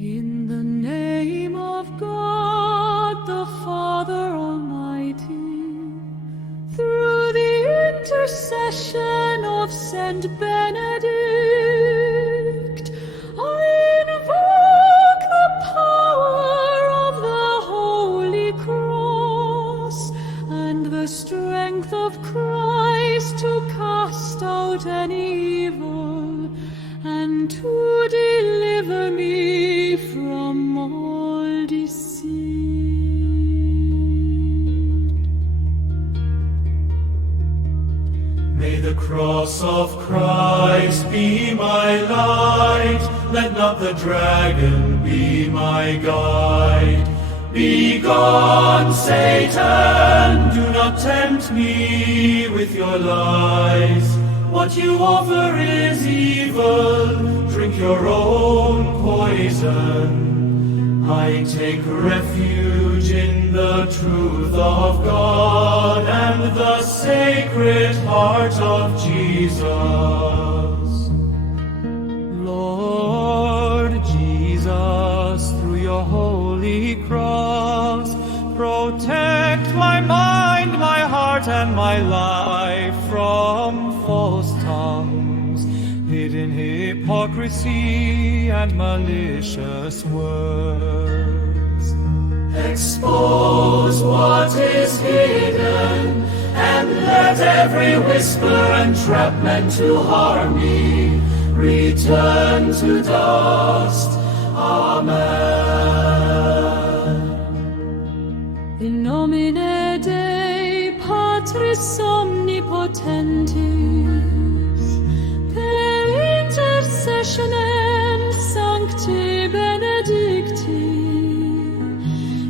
In the name of God, the Father Almighty, through the intercession of Saint Benedict, I invoke the power of the Holy Cross and the strength of Christ to cast out any evil and to deliver me from all deceit. May the cross of Christ be my light, let not the dragon be my guide. Be gone, Satan, do not tempt me with your lies. What you offer is evil, drink your own poison. I take refuge in the truth of God and the sacred heart of Jesus. Lord Jesus, through your holy cross, protect my mind, my heart, and my life from false tongues, hidden hypocrisy, and malicious words. Expose what is hidden, and let every whisper and trap meant to harm me return to dust. Amen. In nomine Dei, Patris Omnipotentis, per intercessionem Sancti Benedicti,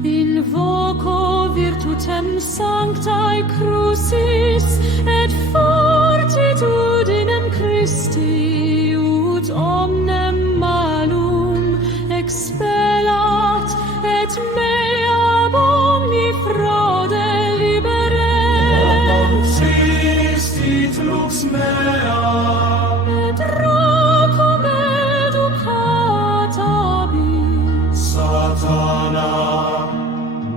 invoco virtutem sanctae crucis et fortitudinem Christi, ut omnem malum expellat et meam omni fraude liberet. Christi lux mea, Et rocum educata bis. Satana,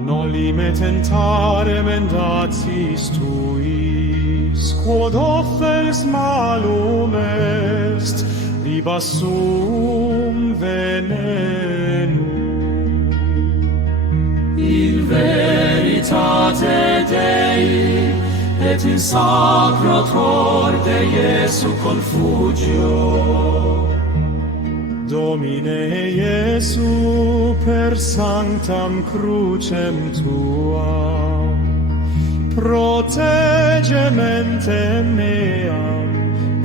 Noli me tentare mendatis tuis, quod offers malum est, liba sum venenum. in veritate Dei, et in sacro corde Iesu confugio. Domine Iesu, per sanctam crucem tuam, protege mentem meam,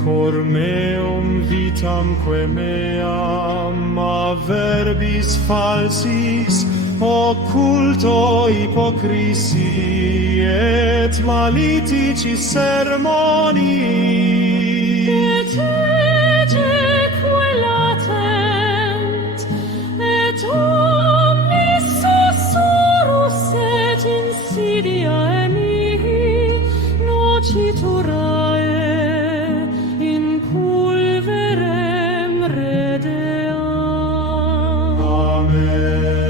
cor meum vitamque meam, a verbis falsis, occulto hypocrisi, et maliticis sermoni. Et egeque latent, et omnis susurrus et insidiae mihi nociturae in pulverem redeam. Amen.